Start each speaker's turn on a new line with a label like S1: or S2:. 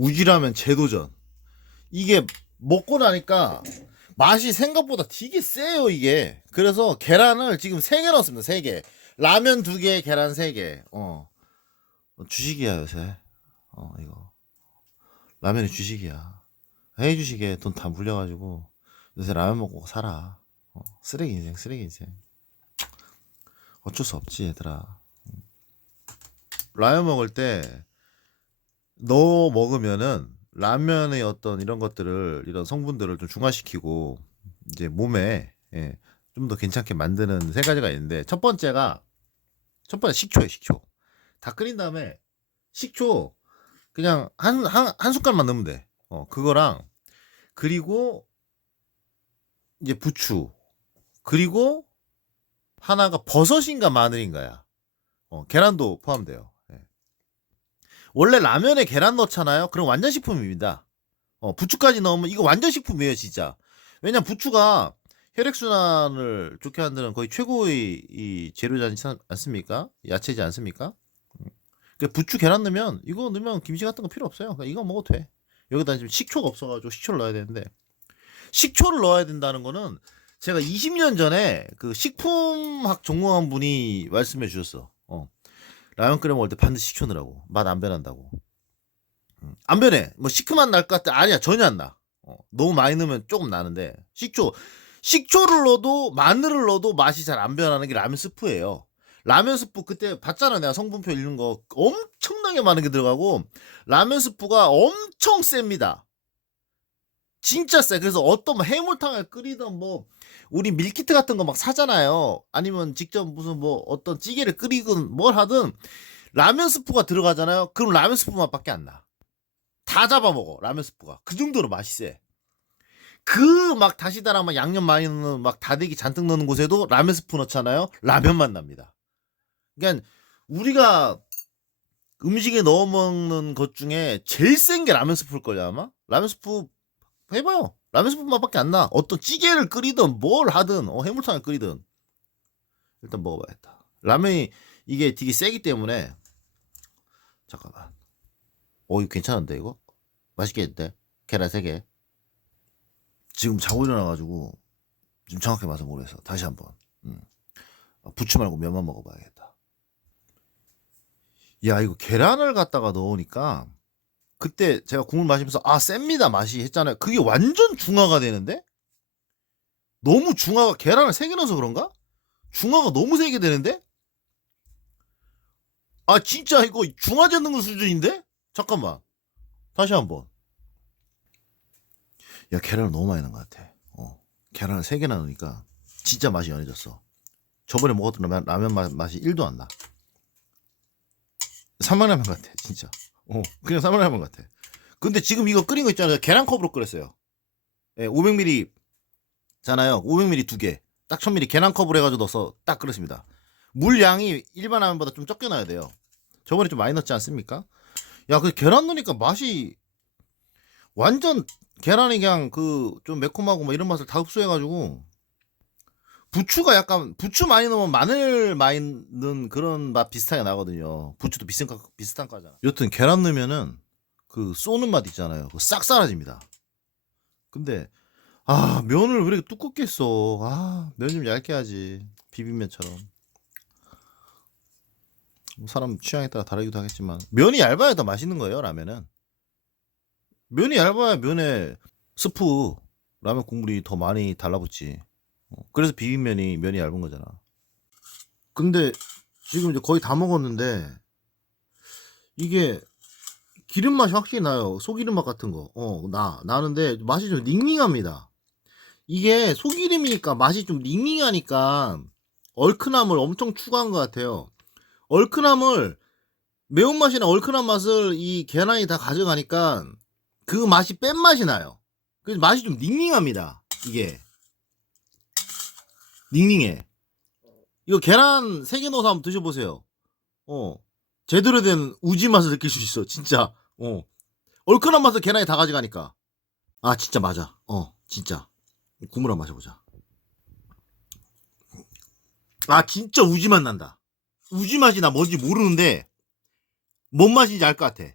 S1: 우지라면 재도전. 이게 먹고 나니까 맛이 생각보다 되게 세요, 이게. 그래서 계란을 지금 3개 넣었습니다, 3개. 라면 2개, 계란 3개. 어. 어, 주식이야, 요새. 어, 이거. 라면이 주식이야. 회의 주식에 돈 다 물려가지고 요새 라면 먹고 살아. 어, 쓰레기 인생, 쓰레기 인생. 어쩔 수 없지, 얘들아. 음. 라면 먹을 때 너 먹으면은 라면의 어떤 이런 것들을 이런 성분들을 좀 중화시키고 이제 몸에 예, 좀 더 괜찮게 만드는 세 가지가 있는데 첫 번째가 첫 번째 식초예요 식초 다 끓인 다음에 식초 그냥 한 한 한 숟갈만 넣으면 돼. 어 그거랑 그리고 이제 부추 그리고 하나가 버섯인가 마늘인가야. 어 계란도 포함돼요. 예. 원래 라면에 계란 넣잖아요. 그럼 완전 식품입니다. 어, 부추까지 넣으면 이거 완전 식품이에요, 진짜. 왜냐면 부추가 혈액순환을 좋게 만드는 거의 최고의 이 재료지 않- 않습니까? 야채지 않습니까? 음. 그 부추 계란 넣으면 이거 넣으면 김치 같은 거 필요 없어요. 그냥 이거 먹어도 돼. 여기다 지금 식초가 없어가지고 식초를 넣어야 되는데 식초를 넣어야 된다는 거는 제가 20년 전에 그 식품학 전공한 분이 말씀해 주셨어. 어. 라면 끓여 먹을 때 반드시 식초 넣으라고. 맛 안 변한다고. 음, 안 변해. 뭐 시큼한 날 것 같아. 아니야. 전혀 안 나. 어, 너무 많이 넣으면 조금 나는데 식초 식초를 넣어도 마늘을 넣어도 맛이 잘 안 변하는 게 라면 스프예요. 라면 스프 그때 봤잖아 내가 성분표 읽는 거 엄청나게 많은 게 들어가고 라면 스프가 엄청 셉니다. 진짜 세. 그래서 어떤 뭐 해물탕을 끓이던 뭐 우리 밀키트 같은 거 막 사잖아요. 아니면 직접 무슨 뭐 어떤 찌개를 끓이든 뭘 하든 라면 스프가 들어가잖아요. 그럼 라면 스프 맛밖에 안 나. 다 잡아먹어 라면 스프가 그 정도로 맛이 세. 그 막 다시다라 막 양념 많이 넣는 막 다대기 잔뜩 넣는 곳에도 라면 스프 넣잖아요. 라면 맛 납니다. 그러니까 우리가 음식에 넣어 먹는 것 중에 제일 센 게 라면 스프일 걸요 아마. 라면 스프 해봐요. 라면 스프 맛밖에 안 나. 어떤 찌개를 끓이든 뭘 하든 어, 해물탕을 끓이든 일단 먹어봐야겠다. 라면이 이게 되게 세기 때문에 잠깐만. 어 이거 괜찮은데 이거 맛있겠는데 계란 3개. 지금 자고 일어나가지고 좀 정확히 맛을 모르겠어. 다시 한번. 음. 아, 부추 말고 면만 먹어봐야겠다. 야 이거 계란을 갖다가 넣으니까 그때 제가 국물 마시면서 아 셉니다 맛이 했잖아요. 그게 완전 중화가 되는데 너무 중화가 계란을 세개 넣어서 그런가? 중화가 너무 세게 되는데? 아 진짜 이거 중화제 넣는 수준인데? 잠깐만 다시 한번 야 계란을 너무 많이 넣은 것 같아. 어 계란을 세 개나 넣으니까 진짜 맛이 연해졌어. 저번에 먹었던 라면, 라면 맛, 맛이 1도 안 나. 삼만라면 같아 진짜. 어, 그냥 사물라면 같아. 근데 지금 이거 끓인 거 있잖아요. 계란컵으로 끓였어요. 예, 500ml 잖아요. 500ml 두 개. 딱 1000ml 계란컵으로 해가지고 넣어서 딱 끓였습니다. 물 양이 일반 라면보다 좀 적게 넣어야 돼요. 저번에 좀 많이 넣지 않습니까? 야, 그 계란 넣으니까 맛이 완전 계란이 그냥 그 좀 매콤하고 뭐 이런 맛을 다 흡수해가지고 부추가 약간 부추 많이 넣으면 마늘 많이 넣은 그런 맛 비슷하게 나거든요. 부추도 비슷한 가 비슷한 거잖아. 여튼 계란 넣으면은 그 쏘는 맛 있잖아요. 그거 싹 사라집니다. 근데 아 면을 왜 이렇게 두껍게 써? 아면 좀 얇게 하지 비빔면처럼. 뭐 사람 취향에 따라 다르기도 하겠지만 면이 얇아야 더 맛있는 거예요 라면은. 면이 얇아야 면에 스프 라면 국물이 더 많이 달라붙지. 어, 그래서 비빔면이 면이 얇은 거잖아. 근데 지금 이제 거의 다 먹었는데 이게 기름 맛이 확실히 나요. 소기름 맛 같은 거. 어, 나 나는데 맛이 좀 닝닝합니다. 이게 소기름이니까 맛이 좀 닝닝하니까 얼큰함을 엄청 추가한 것 같아요. 얼큰함을 매운맛이나 얼큰한 맛을 이 계란이 다 가져가니까 그 맛이 뺀 맛이 나요. 그래서 맛이 좀 닝닝합니다. 이게. 닝닝해. 이거 계란 3개 넣어서 한번 드셔보세요. 어. 제대로 된 우지 맛을 느낄 수 있어. 진짜. 어. 얼큰한 맛을 계란이 다 가져가니까. 아, 진짜 맞아. 어, 진짜. 국물 한번 마셔보자. 아, 진짜 우지 맛 난다. 우지 맛이 나 뭔지 모르는데, 뭔 맛인지 알 것 같아.